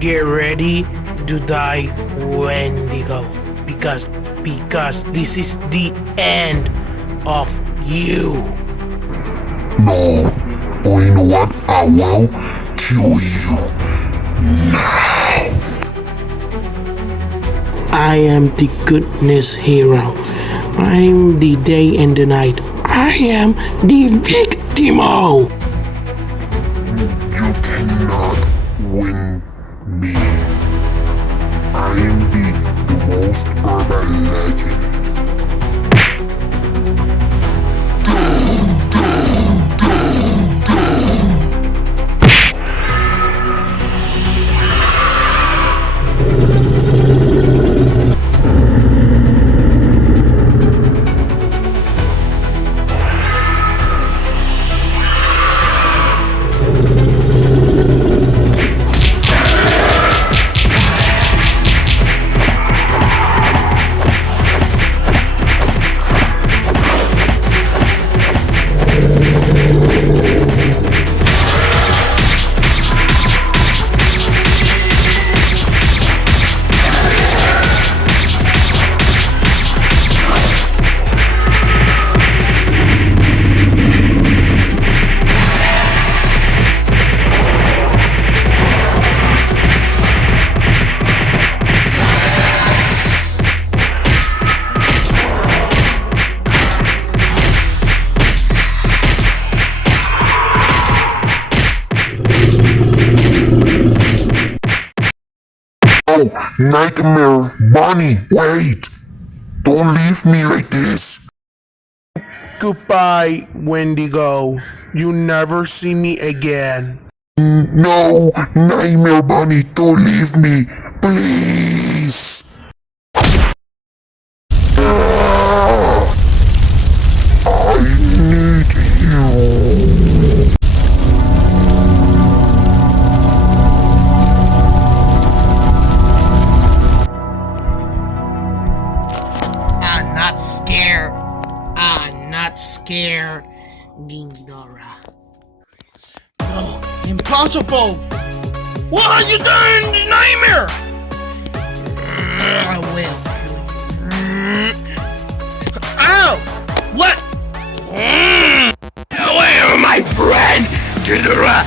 get ready to die, Wendigo, because this is the end of you. No. Or you know what? I will kill you now. I am the goodness hero. I'm the day and the night. I am the victimo. You cannot win me. I am the most urban legend. Oh, Nightmare Bunny, wait! Don't leave me like this. Goodbye, Wendigo. You never see me again. No, Nightmare Bunny, don't leave me, please. I need you. I'm not scared. I'm not scared, Gindora. No, impossible! What are you doing, Nightmare? I will. Ow! What? Where, my friend? Gindora!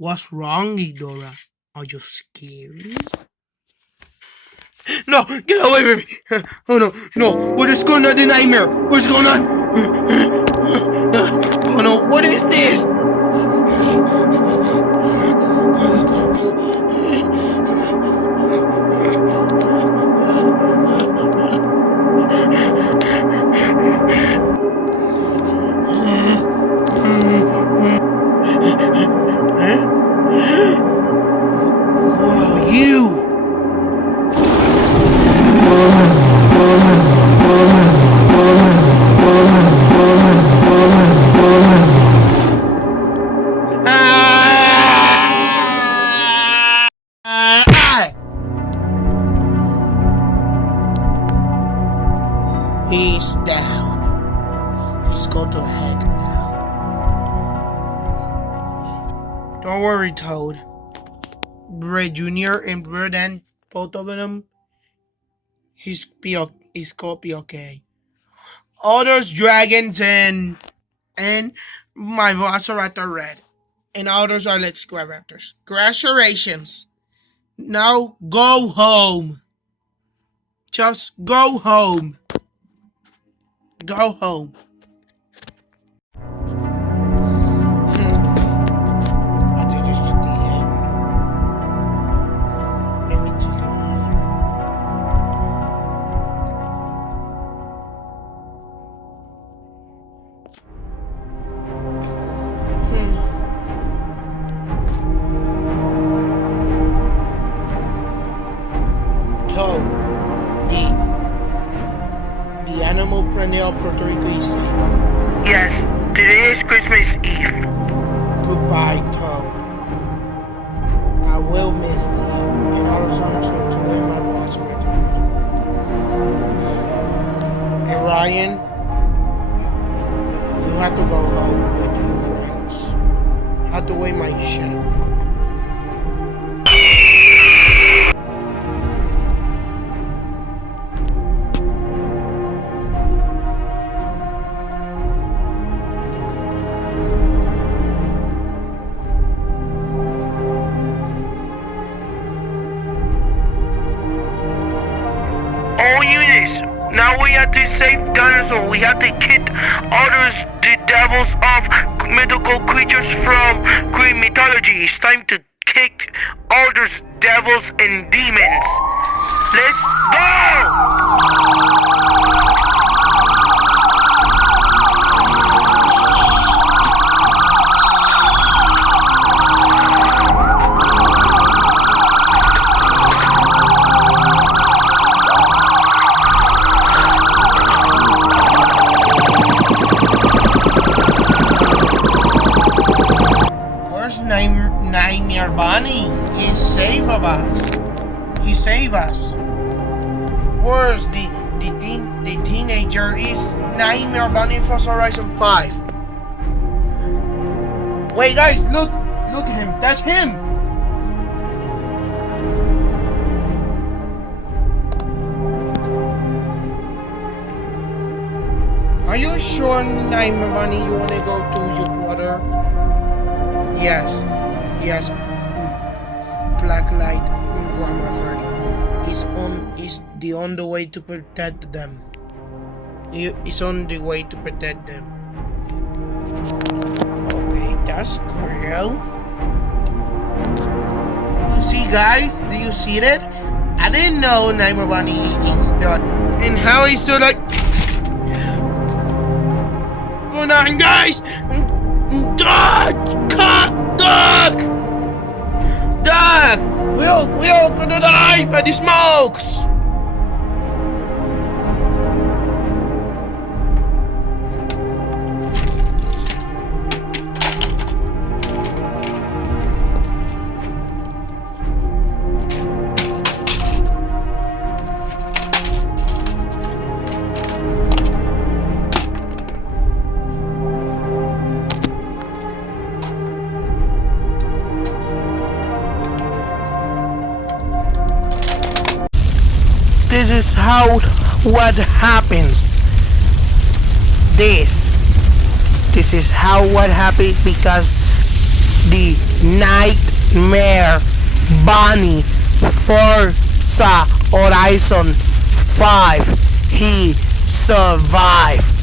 What's wrong, Ghidorah? Are you scared? No, get away from me! Oh no, no, what is going on, the Nightmare? What's going on? Oh no, what is this? Wow, you! He's down. He's going to heck now. Don't worry, Toad. Ray Jr. and Bredan, both of them, he's going to be okay. Others, dragons, and my Velociraptor Red. And others are Let's Square Raptors. Congratulations. Now go home. Just go home. Go home. The animal perennial Puerto Rico is safe. Yes, today is Christmas Eve. Goodbye, Toad. I will miss you and all the songs from 2 my velociraptor. Ryan, you have to go home with your friends. I have to weigh my shit. All units, now we have to save dinosaurs. We have to kill others, the devils of mythical creatures from Greek mythology. It's time to kick others, devils, and demons. Let's go! Where's Nightmare Bunny? He saved us. He saved us. Where's the teenager? Is Nightmare Bunny for Horizon 5? Wait, guys, look at him. That's him. Are you sure, Nightmare Bunny, you wanna go to your quarter? Yes. Black light, Grandma Freddy. He's on the way to protect them. He's on the way to protect them. Okay, that's cool. You see, guys? Do you see that? I didn't know Nightmare Bunny is done. And how he's still like. Going on, guys! Doug! We all gonna die by the smokes! This is what happens. This is how what happens because the Nightmare Bunny Forza Horizon 5 he survived.